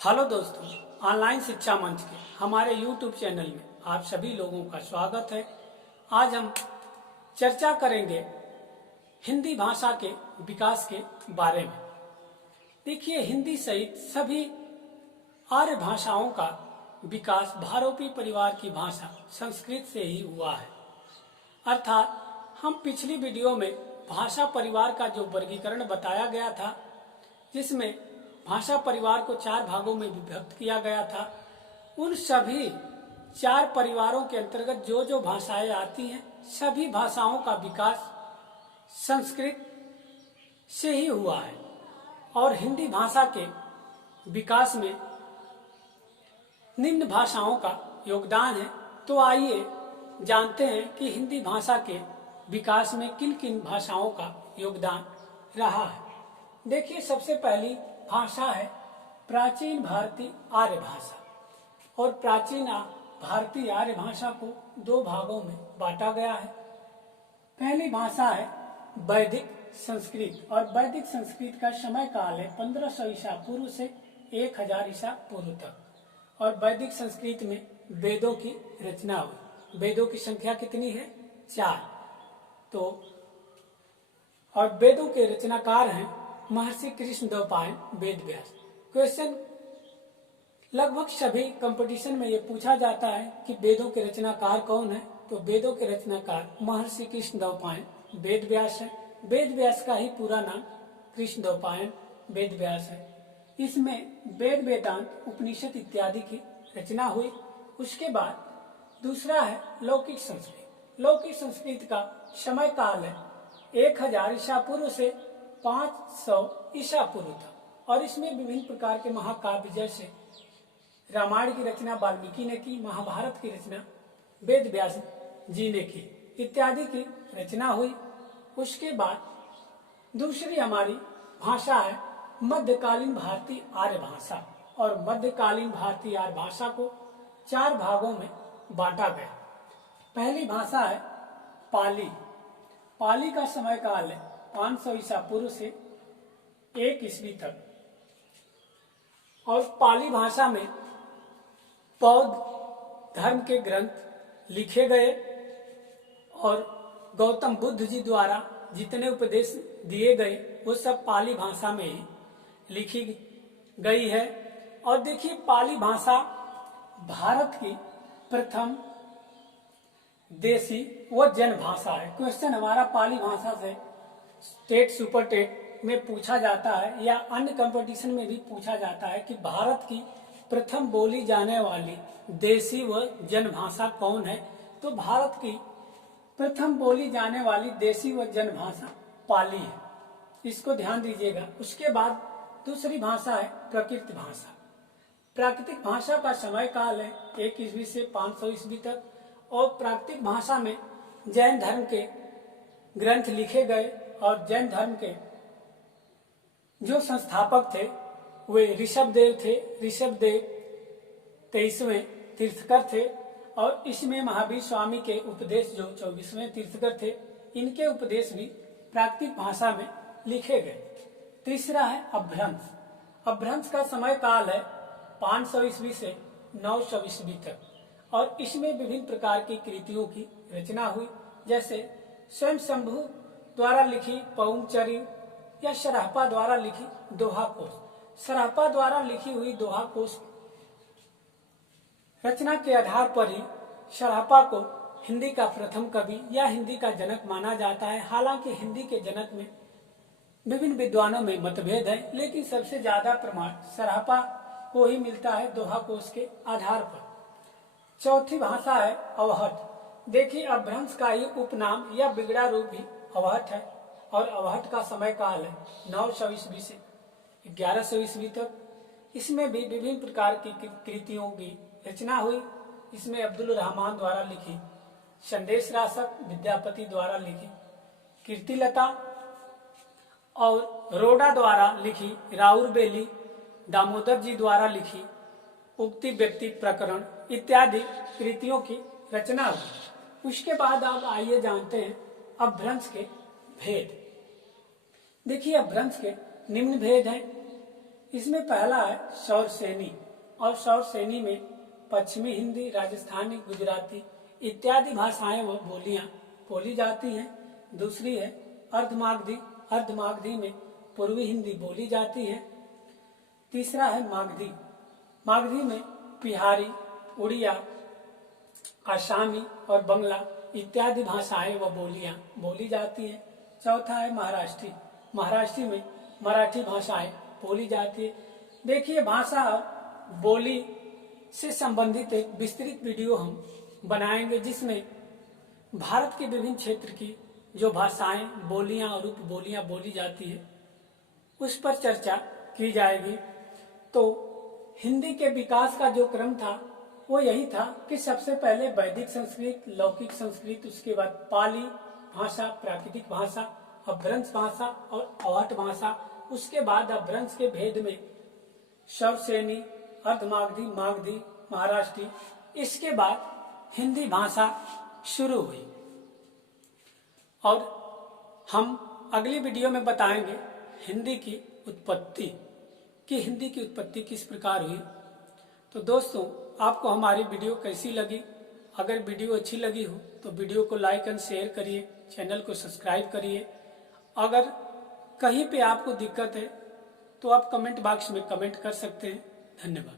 Hello दोस्तों, online शिक्षा मंच के हमारे यूट्यूब चैनल में आप सभी लोगों का स्वागत है। आज हम चर्चा करेंगे हिंदी भाषा के विकास के बारे में। देखिए, हिंदी सहित सभी आर्य भाषाओं का विकास भारोपी परिवार की भाषा संस्कृत से ही हुआ है। अर्थात हम पिछली वीडियो में भाषा परिवार का जो वर्गीकरण बताया गया था, जिसमें भाषा परिवार को 4 भागों में विभक्त किया गया था, उन सभी 4 परिवारों के अंतर्गत जो जो भाषाएं आती हैं, सभी भाषाओं का विकास संस्कृत से ही हुआ है। और हिंदी भाषा के विकास में निम्न भाषाओं का योगदान है। तो आइए जानते हैं कि हिंदी भाषा के विकास में किन किन भाषाओं का योगदान रहा है। देखिए, सबसे पहली भाषा है प्राचीन भारतीय आर्य भाषा। और प्राचीन भारतीय आर्य भाषा को 2 भागों में बांटा गया है। पहली भाषा है वैदिक संस्कृत, और वैदिक संस्कृत का समय काल है 1500 ईसा पूर्व से 1000 ईसा पूर्व तक। और वैदिक संस्कृत में वेदों की रचना हुई। वेदों की संख्या कितनी है? 4। तो और वेदों के रचनाकार हैं महर्षि कृष्णद्वैपायन वेद व्यास। क्वेश्चन लगभग सभी कंपटीशन में ये पूछा जाता है कि वेदों के रचनाकार कौन है। तो वेदों के रचनाकार महर्षि कृष्णद्वैपायन वेद व्यास है। वेद व्यास का ही पूरा नाम कृष्णद्वैपायन वेद व्यास है। इसमें वेद, वेदांत, उपनिषद इत्यादि की रचना हुई। उसके बाद दूसरा है लौकिक संस्कृत। लौकिक संस्कृत का समय काल है 1000 ईसा पूर्व से 500 ईसा पूर्व तक। और इसमें विभिन्न प्रकार के महाकाव्य जैसे रामायण की रचना वाल्मीकि ने की, महाभारत की रचना वेद व्यास जी ने की, इत्यादि की रचना हुई। उसके बाद दूसरी हमारी भाषा है मध्यकालीन भारतीय आर्य भाषा। और मध्यकालीन भारतीय आर्य भाषा को 4 भागों में बांटा गया। पहली भाषा है पाली। पाली का समय काल है 500 ईसा पूर्व से 1 ईस्वी तक। और पाली भाषा में बौद्ध धर्म के ग्रंथ लिखे गए। और गौतम बुद्ध जी द्वारा जितने उपदेश दिए गए वो सब पाली भाषा में ही लिखी गई है। और देखिए, पाली भाषा भारत की प्रथम देशी व जन भाषा है। क्वेश्चन हमारा पाली भाषा से स्टेट सुपर टेट में पूछा जाता है या अन्य कंपटीशन में भी पूछा जाता है कि भारत की प्रथम बोली जाने वाली देशी व जन भाषा कौन है। तो भारत की प्रथम बोली जाने वाली देशी व जन भाषा पाली है। इसको ध्यान दीजिएगा। उसके बाद दूसरी भाषा है प्राकृत भाषा। प्राकृतिक भाषा का समय काल है 1 ईस्वी से 500 ईस्वी तक। और प्राकृतिक भाषा में जैन धर्म के ग्रंथ लिखे गए। और जैन धर्म के जो संस्थापक थे वे ऋषभदेव थे। ऋषभदेव 23वें तीर्थकर थे। और इसमें महावीर स्वामी के उपदेश जो 24वें तीर्थकर थे, इनके उपदेश भी प्राकृतिक भाषा में लिखे गए। तीसरा है अपभ्रंश। अपभ्रंश का समय काल है 500 ईस्वी से 900 ईस्वी तक। और इसमें विभिन्न प्रकार की कृतियों की रचना हुई, जैसे स्वयं शंभु द्वारा लिखी पौंचरी या सराहपा द्वारा लिखी दोहा कोश। सराहपा द्वारा लिखी हुई दोहा कोश रचना के आधार पर ही सराहपा को हिंदी का प्रथम कवि या हिंदी का जनक माना जाता है। हालांकि हिंदी के जनक में विभिन्न विद्वानों में मतभेद है, लेकिन सबसे ज्यादा प्रमाण सराहपा को ही मिलता है दोहा कोश के आधार पर। चौथी भाषा है अवहट। देखिए, अपभ्रंश का ही उपनाम या बिगड़ा रूप भी अवहट है। और अवहट का समय काल है 900 ईस्वी से 1100 ईस्वी तक। इसमें भी विभिन्न प्रकार की कृतियों की रचना हुई। इसमें अब्दुल रहमान द्वारा लिखी संदेश रासक, विद्यापति द्वारा लिखी कीर्तिलता, और रोडा द्वारा लिखी राउर बेली, दामोदर जी द्वारा लिखी उक्ति व्यक्ति प्रकरण इत्यादि कृतियों की रचना हुई। उसके बाद आप आइए जानते हैं अपभ्रंश के भेद। देखिए, अपभ्रंश के निम्न भेद हैं। इसमें पहला है शौरसेनी, और शौरसेनी में पश्चिमी हिंदी, राजस्थानी, गुजराती इत्यादि भाषाएं व बोलियां बोली जाती हैं। दूसरी है अर्धमागधी, अर्धमागधी में पूर्वी हिंदी बोली जाती है। तीसरा है मागधी, मागधी में बिहारी, उड़िया, आसामी और बंगला इत्यादि भाषाएं व बोलियां बोली जाती हैं। चौथा है महाराष्ट्री, महाराष्ट्री में मराठी भाषाएं बोली जाती है। देखिए, भाषा बोली से संबंधित एक विस्तृत वीडियो हम बनाएंगे, जिसमें भारत के विभिन्न क्षेत्र की जो भाषाएं, बोलियां और उपबोलियां बोली जाती है उस पर चर्चा की जाएगी। तो हिंदी के विकास का जो क्रम था वो यही था कि सबसे पहले वैदिक संस्कृत, लौकिक संस्कृत, उसके बाद पाली भाषा, प्राकृतिक भाषा, अपभ्रंश भाषा और अवहट भाषा, उसके बाद अपभ्रंश के भेद में शौरसेनी, अर्धमागधी, मागधी, महाराष्ट्री, इसके बाद हिंदी भाषा शुरू हुई। और हम अगली वीडियो में बताएंगे हिंदी की उत्पत्ति, कि हिंदी की उत्पत्ति किस प्रकार हुई। तो दोस्तों, आपको हमारी वीडियो कैसी लगी? अगर वीडियो अच्छी लगी हो तो वीडियो को लाइक एंड शेयर करिए, चैनल को सब्सक्राइब करिए। अगर कहीं पे आपको दिक्कत है तो आप कमेंट बॉक्स में कमेंट कर सकते हैं। धन्यवाद।